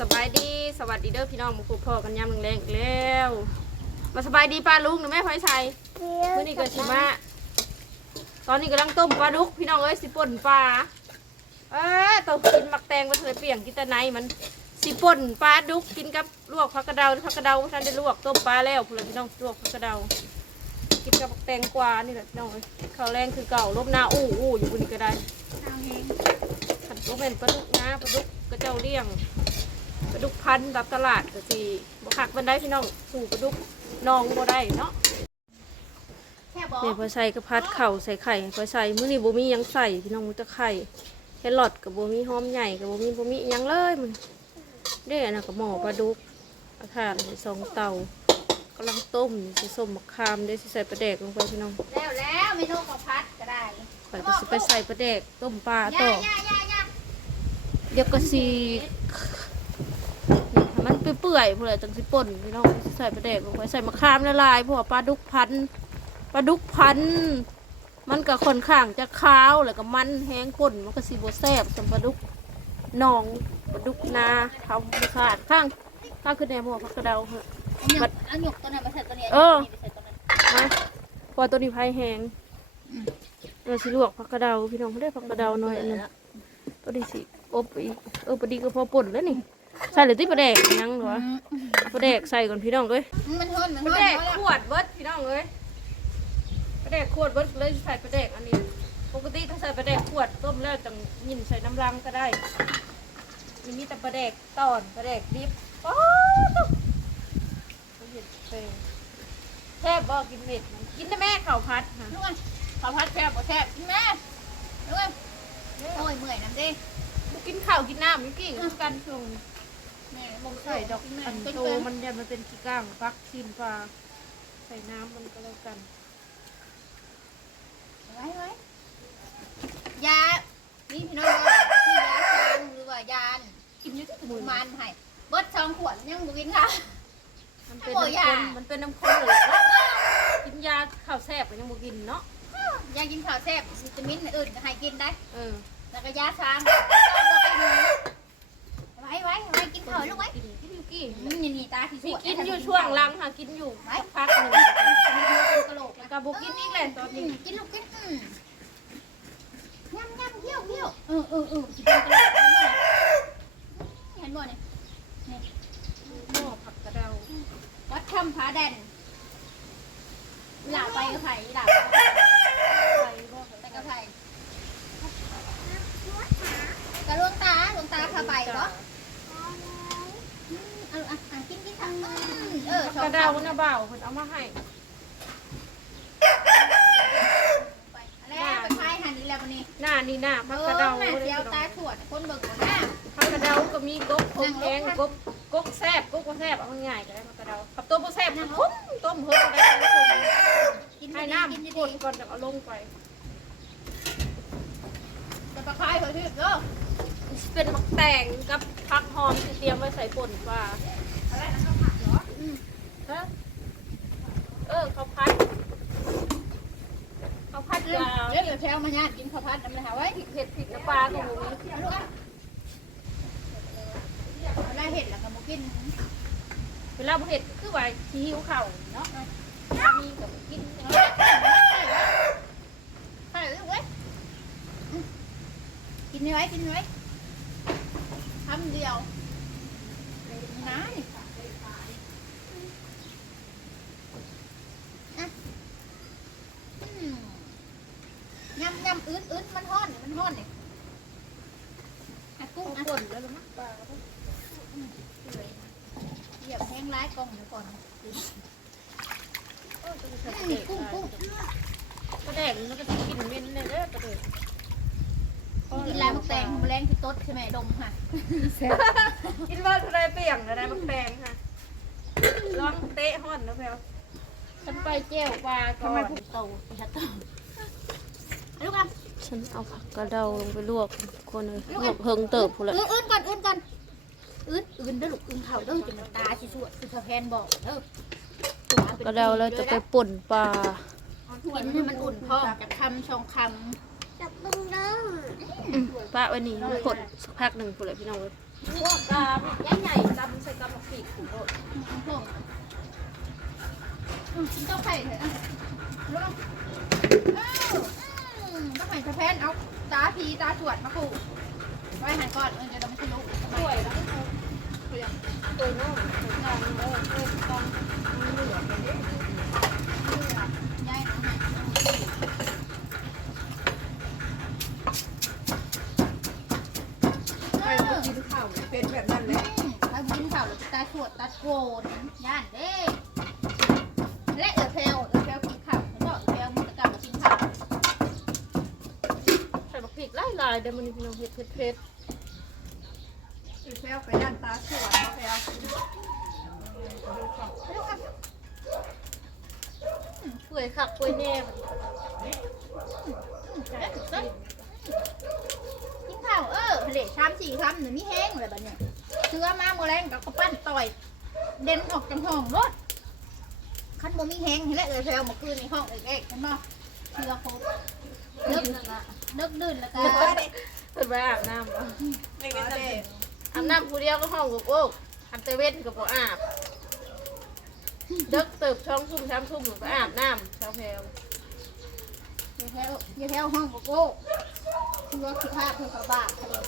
สบายดีสวัสดีเด้อพี่น้องมาพบพ่อกันยามแรงๆอีกแล้วมาสบายดีป้าลุงหรือแม่พลอยชัยมื้อนี้ก็สิมาตอนนี้กำลังต้มปลาดุก พี่น้องเอ้ยสิป่นปลาเอ้ยต้องกินหมักแตงมาเถอะเปียงกินแต่ในมันสิป่นปลาดุกกินกับลวกผักกระเดาผักกระเดาท่านได้ลวกต้มปลาแล้วพุ่นเลยพี่น้องลวกผักกระเดากินกับหมักแตงกวานี่แหละพี่น้องเอ้ยข้าวแรงคือเก่าลบหน้าอู้อู้อยู่บนนี้ก็ได้ขันก็เป็นปลาดุกนะปลาดุกก็เจ้าเลี้ยง ปลาดุกพันธุ์รับตลาดก็สิบ่คักมันได้พี่น้องสู่ปลาดุกน้องบ่ได้เนาะแค่บอกเนี่ยพอใส่กระพัดเข่าใส่ไข่พอใส่มื้อนี้บ่มีหยังใส่พี่น้องมีแต่ไข่แครอทกับบ่มีหอมใหญ่กับบ่มีบ่มีหยังเลยมันเด้อันน่ะก็หม้อปลาดุกอาคารสองเตากำลังต้มสิส้มมะขามเด้สิใส่ปลาแดกลงไปพี่น้องแล้วแล้วเมนูของพัดก็ได้ข่อยก็สิไปใส่ปลาแดกต้มปลาต่อย่าย่าย่าเดี๋ยวก็สิให้ มันเปื่อยๆพวกอะไรจังสิป่นพี่น้องใส่ปลาแดกลงไปใส่มะขามละลายเพราะว่าปลาดุกพันธุ์ปลาดุกพันธุ์มันก็ค่อนข้างจะขาวแล้วก็มันแห้งข้นมันก็สิบ่แซ่บสำปลาดุกหนองปลาดุกนาทำขาดข้างข้างขึ้นแนวหัวพักกระเดาเหอะบัดเอาหยกตัวนั้นมาใส่ตัวนี้เออไปใส่ตัวนั้นมาเพอตัวนี้ไผแห้งเราสิลวกพักกระเดาพี่น้องไม่ได้พักกระเดาหน่อยอันหนึงตัวนี้สิอบอีกเออพอดีก็พอป่นแล้วนี่ ใส่เลยที่ปลาแดกยังเหรอปลาแดกใส่ก่อนพี่น้องเอ้ยมันทนมันปทลานแดกเพราะขวดเบิดพี่น้องเอ้ยปลาแดกขวดเบิดเลยใส่ปลาแดกอันนี้ ปกติถ้าใส่ปลาแดกขวดต้มแล้วจังยินใส่น้ำรังก็ได้มีมีแต่ปลาแดกตอนปลาแดกดิบโอ้เห็ดเป็นแทบบอกกินเม็ดมันกินได้แม่ข้าวพัดค่ะลูกอะข้าวพัดแซ่บบ่แซ่บกินแม่ลูกอะโอ้ยเมื่อยน้ำดิ บ่กินข้าวกินน้ำไม่กินคือกันช่วงแม่บ่ ใส่ดอกแม่อันเป็นโตเพื่อนมันเนี่ยมันเป็นขี้ก้างฟักชินปลาใส่น้ำมันก็แล้วกันไว้ไว้ยานี่พี่น้องว่าที่ยาชางหรือว่ายานกินอยุ่ที่หมืมูอมันให้เบิดสองขวดยังบ่กินค่ะมันเป็นโอ้ยน้ำข้นยามันเป็นน้ำข้นเลยละกินยาข้าวแซ่บก็ยังบ่กินเนาะยากินข้าวแซ่บวิตามินอื่นก็ให้กินได้เออแล้วก็ยาช้างไว้ไว้ไว้กินข้าวลูกไว้กินกินอยู่กี่นี่นี่ตาที่สมีวยกินอยู่ช่วงหลังค่ะกินอยู่สักพักหนึ่งกระโหลกแล้วก็บ่กินอีกเลยตอนนี้กินลูกกินย่ำย่ำเที่ยวเที่ยวเออเออเออกินกระโหลกเห็นบ่เนี่ยหม้อผักกระเดาวัดถ้ำผาแดนหลาไปกับไผ่หลาไปบ่ไปกับไผ่กระลวงตาลวงตาพาไปเหรอ เอออะอะกินกินค่ะเออผักกระเดานะบ่าวเพิ่นเอามาให้แล้วไปพายหันนี่แล้ววันนี้หน้านี่หน้าเอผักกระเดาแม่เดียวตาองถวดคนเบิกหน้าผักกระเดาก็มีกบอบแห้งกบกบแซ่บกบบ่แซ่บเอาง่ายๆก็ได้ผักกระเดากับตัวบ่แซ่บก็คุ้มต้มเฮิร์ได้เลยกินให้ดีน้กินดีำกดก่อนจะเอาลงไปจะไปพายเหรอที่เด้อ เป็นมักแตงกับผักหอมที่เตรียมไว้ใส่ป่นปลาอะไรนะข้าวผัดเหรอฮะเออข้าวพัดข้าวพัดเดี๋ยยาวเดี๋ยวแพลวมาญาติกินข้าวผัดน้ำเลยหาไว้พริกเผ็ดพริกน้ำปลากับหมูเอาลูกอะเวลาเห็ดแล้วก็มากินเวลาบ่เผ็ดก็คือว่าที่หิวเข่าวเนาะมีกับกินใช่ลูกเว้ยกินไว้กินไว้คำเดียวน้านี่อะอืมยำยำอื้นอื้นมันห้อนมันห้อนนี่อะกุ้งเอาอะป่นแล้วหรือมั้งปลาก็ต้องเหยียบแห้งร้ายกล่องเดี๋ยวก่อนเออต้องใส่อืกระมเด็กกุ้งกุ้ง กระเด็กมันก็จะกินเม็นเลยเด้อกระเด็ก กินลายมะแตงมะแรงที่ต๊ดใช่ไหมดมค่ะกินว่าอะไรเปียงอะไรมักแตงค่ะลองเตะห่อนนะแพลวฉันไปเจียวปลาก่อนโตชัดโตลูกอะฉันเอาผักกระเดาลงไปลวกคนเลยลวกเพิงเติบพูนแหละอื้นอื้นก่อนอื้นก่อนอื้นอื้นเด้อลูกอื้นเข่าเด้อจนน้ำตาชิสวดคือพอแพนบอกเด้อกระเดาเราจะไปป่นปลากินให้มันอุ่นพอจากคำชองคจับบึงเด้อ ปลาวันนี้ผดสักพักหนึ่งพูนเลยพี่น้องเลยพวกปลาใหญ่ใหญ่โล่งอืมต้องไข่เถอะลงอ้าวอืมต้องไข่สะแพนเอาตาผีตาสวดมาขู่ไว้หันก่อนเออเดี๋ยวเราไม่ทะลุสวยแล้วสวยเนาะสวยงามเออสวยต้องเหลือไป สวดตาโกนย่านเด้และเออเพลเออเพลกินข้าวเห็นบอกเออเพลมันจะกลับมากินข้าวใส่บักพริกหลายเดี๋ยวมันนี่พี่น้องเผ็ดเผ็ดเผ็ดคือแพลไปย่านตาสวนเขาแพลเปื่อยคักเปื่อยแน่มกินข้าวเออเหละชามสี่คำหนึ่งมีแห้งอะไรแบบเนี้ยเชื้อมาโมแรงกับกระปั้นต่อย เด่นออกจังห้องรถคันบ่มีแห้งเห็นแล้วเออเพลเมื่อคืนในห้องเอกเอกเห็นบ่เชื้อครบเลิกเลิกดื่นแล้วก็เพิ่นไปอาบน้ำบ่ไม่งั้นจะอาบน้ำผู้เดียวก็ห้องกบโอกอันเตเว่นก็บ่อาบเด็กเติบช่องทุ่มช้ำทุ่มหนูก็อาบน้ำเช้าแพลวอย่าแถวอย่าแถวห้องโกโก้เชื้อคือภาพเพื่อกระบาดเลย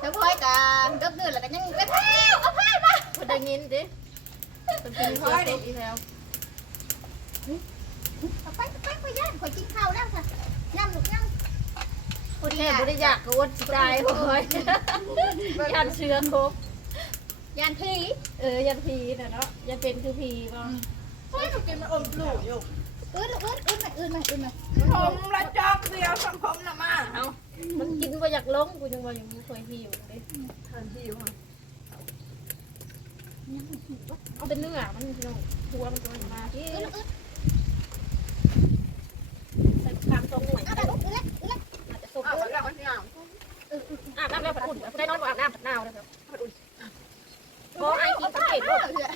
แล้วพอยกันเลิกดื่นแล้วก็ยังไปแถวเอาไพ่มา เพิ่นได้ยินดิเพิ่นกินข้าวอีกแล้วเอาไปเอาไปไปย่านคอยกินข้าวแล้วค่ะย่ำลูกย่ำคนแค่บ่ได้อยากก็อดสิตายโอ้ยยันเชื้อครบย่านพี่เออยันพีน่ะเนาะยันเป็นคือพีบ่เฮ้ยมันกินมันอมปลูกอยู่อื้นอื้นอื้นมาอื้นมาอื้นมาผมละจอกเดียวสังคมละมาเอ้ามันกินบ่อยากลงกูยังว่ายังบ่เคยหิวเด้ทันทีค่ะ เอาเป็นเนื้อมันพี่น้องตัวมันตัวมันมาที่ใส่กลางตรงหน่วยอาไปลูกอื้นละอื้นละอาจจะสบอาบน้ำอาบน้ำแล้วผัดอุ่นได้นอนบ่อาบน้ำผัดหนาวนะครับผัดอุ่นพอไอ้กินสังเกตเอว่าอเถื่อ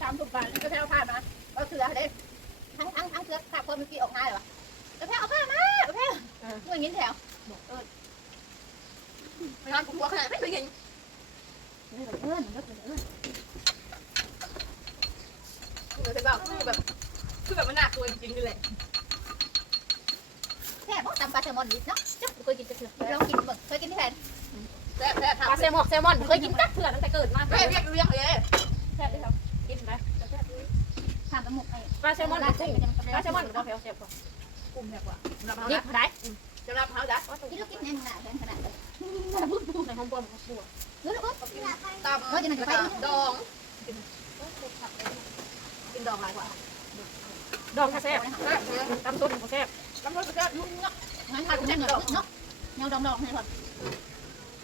สามสิบบาทก็แค่เอาผ้ามาเอาเถื่อเด้ทั้งทั้งทั้งเถื่อขาคนเมื่อกี้ออกมาเลยวะเอาแค่เอาผ้ามาเอาแค่เมื่อกี้แถวไม่ทันผมหัวขนาด ไม่เคยเห็นเออเออเออเออเหมือนแบบคือแบบคือแบบมันน่ากลัวจริงๆเละแค่บอกตำปลาแซลมอนนิดเนาะจักเคยกินจะเถื่อลองกินเบิ่งเคยกินที่แผนแซ่บแซ่บปลาแซลมอนแซลมอนเคยกินจักเถื่อตั้งแต่เกิดมาแซ่บเรียกเรียกเลยแซ่บเลยครับกินไหมทานตะหมกไอ้ปลาแซลมอนปจังปลาแซลมอนกับปลาแพลวแซ่บกว่ากุ้งแซ่บกว่ารับเขาดิละบได้ จะรับเขาจ้ะกินลูกกินแน่นขนาดแพงขนาดเลยในห้องบนของบัวเออลูกตำเออจะนั่งไปดองกินดองหลายกว่าดองกระแซ่บแซ่บเลยตำส้มกระแซ่บน้ำมันแซ่บนุ่มเนาะงั้นทานแน่นเนาะเนาะเงาดองๆให้ก่อน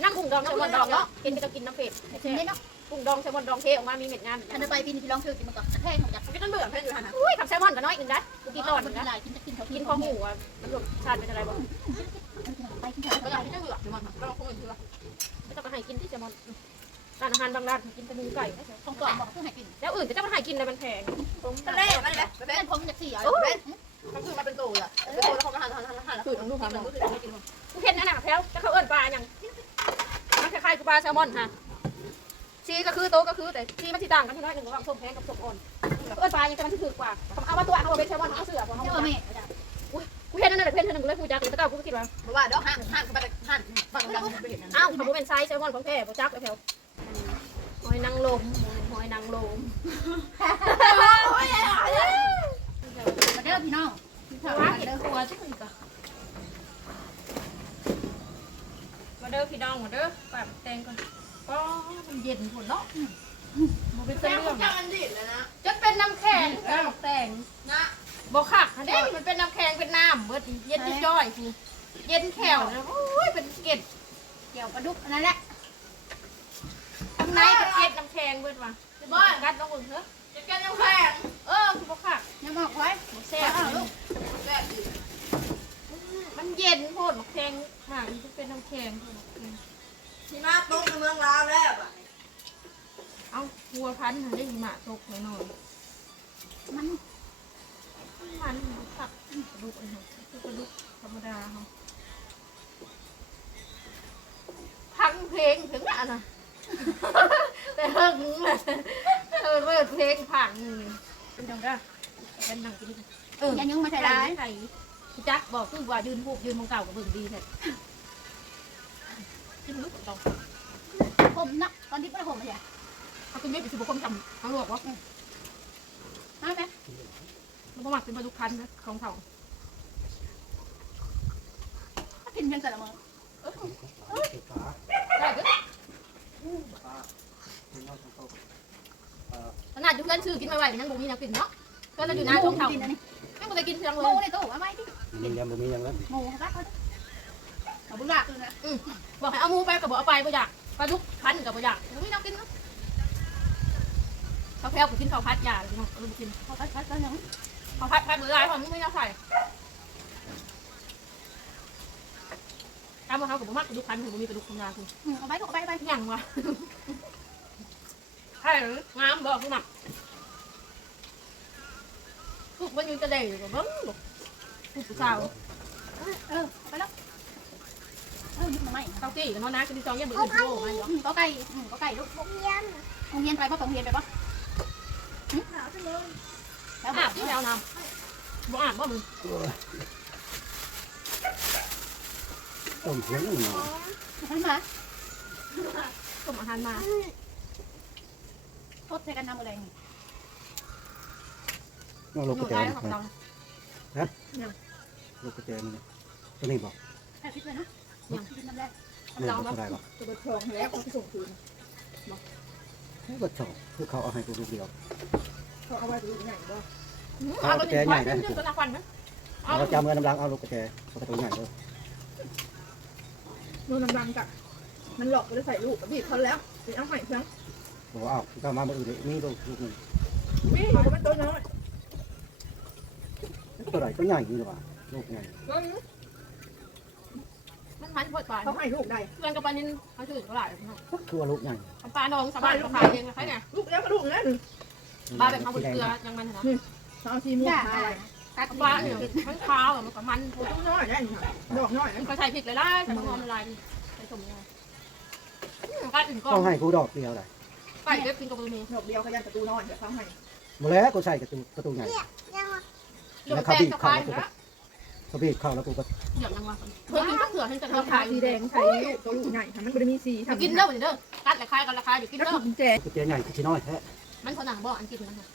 น้ำกุ้งดองแซลมอนดองเนาะกินก็จะกินน้ำเผ็ดกินได้เนาะ กุ้งดองแซลมอนดองเทออกมา มีเม็ดงานอันนั้นไปปีนี้ที่ลองซื้อกินมาก่อนแพงของจักไม่ต้องเบื่อเพื่อนอยู่หันนะอุ้ยทำแซลมอนก็น้อยอีกนะกูกินตอนกินนะหลายกินจะกินเขากิกินนข้าวหมูอะมันรสชาติเป็นอะไรบ้างไปกินไม่ข้าวต้องไม่ต้องเบื่อเดี๋ยวมันเราคงไม่เบื่อไม่ต้องไปให้กินที่แซลมอนร้านอาหารบางร้านกินแต่หมูไก่ของกล่องบอกเพื่อให้กิน แล้วอื่นจะจะมาให้กินอะไรมันแพงทะเลนั่นแหละเป็เป็นนผมจากสี่อะมันคือมาเป็นตัวอะเป็นตัวแล้วเขาก็หันหันหันหันคือลูกมันรู้สึกไม่กินกูเห็นนั่นน่ะแพลวจะเขาเอิ้นปลาอย่างมันคล้ายๆกับปลาแซลมอนค่ะ ชีก็คือโตก็คือแต่ชีมันที่ต่างกันที่น้อยหนึ่งระหว่างส้มแพงกับส้มอ่อนเอิ้นปลายังจะมันที่ถือกว่าเอามาตัวเอาเป็นแซลมอนเอาเสือของเขาเจ้าแม่กูเห็นนั่นน่ะเพ่นเท่านึงเลยกูจักแต่ก็กูก็คิดว่าเพราะว่าเดี๋ยวหันหันไปหันบางดังไปเห็นนะอ้าวเขาเป็นไซส์แซลมอนของแท้กูจักแล้วแพลวหอยนางรมหอยนางรมมาเด้อพี่น้องแต่ว่าเห็นตัวใช่ไหมกะมาเด้อพี่น้องมาเด้อปาดแตงก่อน ก็มันเย็นผลเนาะมันเป็นแซ่เรื่บองจังอันดิเลยนะจะเป็นน้ำแข็งน้ำแตงนะบอกค่ะอันนี้มันเป็นน้ำแข็งเป็นน้ำเบิดเย็นจ้อยทีเย็นแขวนะโอ้ยเป็นเกล็ดเกี่ยวปลาดุกนั่นแหละข้างในเป็นเกล็ดน้ำแข็งเบิดมาบ้านกัดลงมือเถอะจะแก้น้ำแข็งเออคือบอกค่ะยังบอกไว้บอกแซ่บลูกแซ่บอีกมันเย็นโพดน้ำแข็งมากมันเป็นน้ำแข็ง โพดน้ำแข็งที่มาตกในเมืองลาวแล้วอะเอาวัวพันธุ์ได้หิมะตกหน่อยมันๆมันผักกระดูกอันนี้คือกระดูกธรรมดาเขาพังเพลงถึงอะนะ แต่บิ่งเลยเออเปิดเพลงผ่านเป็นจังก็เป็นหนังกินเออยันยังมาใส่ใช่ร้าได้ยใช่จักบอกคือว่ายืนพูกยืนมองเก่ากับเบิ่งดีเลย ที่มันรู้สึกตรงผมนะตอนที่ไม่ผมไม่ใช่เขาเป็นไม่เป็นสิบคนจำเขาบอกว่ามาไหมมันก็มักเป็นปลาดุกพันนะของเขากินเพียงแต่ละมื้อได้เด้ขนาดอยู่เพื่อนชื่อกินไม่ไหวยังบ่มีนักกินเนาะเพื่อนเราอยู่หน้าช่องเขากินอันนี้ไม่บ่ได้กินเพียงหเลมูยในตู้เอาไว้ที่ยังยังบ่มียังแล้วหมูครับ เขาเอาบุญละคือนะบอกให้เอาหมูไปกับบอกเอาไปบ่อยากปลาดุกพันกับบ่อยากบ่มีนักกินเนาะข้าวแพ้วก็กินข้าวพัดยาเลยเนาะเอาไปกินเขาพัดพัดก็ยังข้าวพัดพัดเบื่อไรพอไม่น่าใส่ตามมาเขากับบ่มักปลาดุกพันถึงบ่มีปลาดุกธรรมดาคือเอาไว้ก็เอาไว้ไปยังวะใช่หรืองามบอกคือหนักทุกวันอยู่จะได้อยู่กับเบิ้งลูกผู้สาวเออเอาไปแล้ว เออยุ่งทำไมเต้าตี้กับน้องน้าก็ดีจองยังเบื่ออื่นโลมาอยู่ก็ไก่ก็ไก่ลูกโรงเรียนโรงเรียนไปป่ะโรงเรียนไปป่ะแล้วอาบที่แล้วน้ำบ่อาบบ่มึงต้มเสียงหน่อยขึ้นมาส่งอาหารมาทดใช้กันทำอะไรน้องลูกหกนูระแจได้ของเราลูกกระแจนี่ตัวนี้บอกแค่คิดเลยนะ กินน้ำแรกนี่บอกเท่าไหร่บอกจะไปทองแล้วเขาไปส่งคืนให้กดสองคือเขาเอาให้กูลูกเดียวเขาเอาไว้ดูใหญ่บ่เอาไปกินควายขึ้นจนตะควันนะเอาเราจำเงินน้ำลังเอาลูกกระแจเอาประตูใหญ่เลยนู่นน้ำๆกะมันหลอกไปได้ใส่ลูกบีบเขาแล้วไปเอาใหม่เพียงบอกว่าอ้าวก็มาเมื่ออื่นนี่ลูกลูกนึงวิ่งเขาเป็นตัวน้อยตัวไหนตัวใหญ่นี่หรือเปล่าลูกใหญ่ ก็นี้มันมันปวดปลาเขาให้ลูกได้เพื่อนกับปลานินเขาชื่อเขาหลายทั่วลูกใหญ่ปลาดองสบายปลาเองนะใครเนี่ยลูกแล้วก็ลูกแล้วหนึ่งปลาแบบมาบนเกลือยังมันนะเขาเอาทีมูจ้ามาอะไรตัดปลาเนี่ยทั้งขาวมันกับมันตัวน้อยได้ดอกน้อยมันก็ใส่ผิดเลยล่ะใส่มะม่วงละลายใส่สมยังไงก็อื่นก็ต้องให้กูดอกเดียวเลยไก่เล็บกินกับมือมีดอกเดียวเขายันประตูน้อยเดี๋ยวเขาให้หมดแล้วกูใส่ประตูประตูใหญ่เดี๋ยวแป้งจะคลายแล้ว เขาบีบเข้าแล้วกูก็เดี๋ยวยังวะเพื่อกินก็เผื่อให้จะราทำคาขายสีแดงใช้ตัวลูกใหญ่มันไม่ได้มีสีกินเด้อเด้อกัดราคากันราคาอยู่กินแล้วเด้อกุญแจกระแจใหญ่คือชิ้นน้อยแท้มันคนหนังบ่อันกินมันค่ะ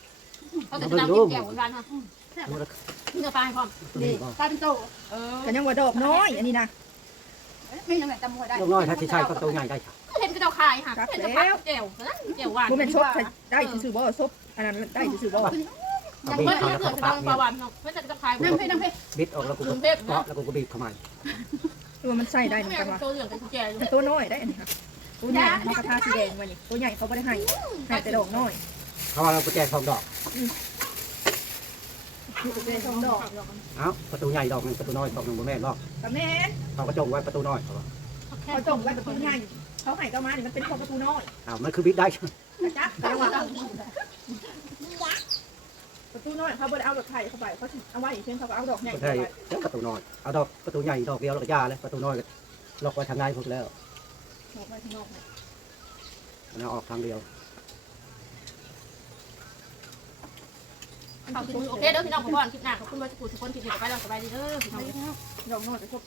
เขาจะนำกินแก้วหวานค่ะดูแล้วเนื้อปลาให้พร้อมตัวนี้ก็ตาเป็นโตเออแต่ยังว่าดอกน้อยอันนี้นะไม่ยังไงจำหัวได้ลูกน้อยถ้าที่ใช่ก็ตัวใหญ่ได้เห็นก็จะขายค่ะเห็นจะพักแก้วนั้นแก้วหวานโมเมนต์ซบได้ซื้อบ่ซบอันนั้นได้ซื้อบ่เอา ยังบีบไม่เข้าได้แล้วเกิก็ดปัทากงปเนี่ลายหวานเนาะไม่จะจะขายนั่งเพนั่งเพบิดออกแล้วกูก็เกาะแล้วกูก็บีบเข้ามาตัวมันใส่ได้เหมืไม่อนอกันว่ะยากตัวเหลืองกับแก่อยู่แต่ตัวน้อยได้อันนี้ค่ะตัวใหญ่เขากระทาสีแดงมานี่ตัวใหญ่เขาไม่ได้ให้ให้แต่ดอกน้อยเขาเอากระแจทองดอกลูกกุญแจสองดอกเอ้าประตูใหญ่ดอกนึงประตูน้อยดอกนึงบ่แม่นหรอกแต่แม่เขาก็จงไว้ประตูน้อยเขาว่าเขาจงไว้ประตูใหญ่เขาให้ก็มานี่มันเป็นของประตูน้อยอ้าวมันคือบิดได้นะจ๊ะแต่ว่า ประตูน้อยเขาไม่ได้เอาดอกไข่เข้าไปเขาเอาไว้เช่นเขาก็เอาดอกใหญ่ก็เข้าใช่ไปแล้วประตูน้อย เอาดอกประตูใหญ่ดอกเดียวแล้วก็ยาเลยประตูน้อยล็อกไว้ทางในพวกแล้วออกมาข้างนอกมันเอาออกทางเดียวโอเคเด้อพี่น้องขอพรคลิปหน้าขอบคุณทุกคนที่ติดตามไปเราสบายดีเด้อพี่น้อง ดอกน้อยจะครบ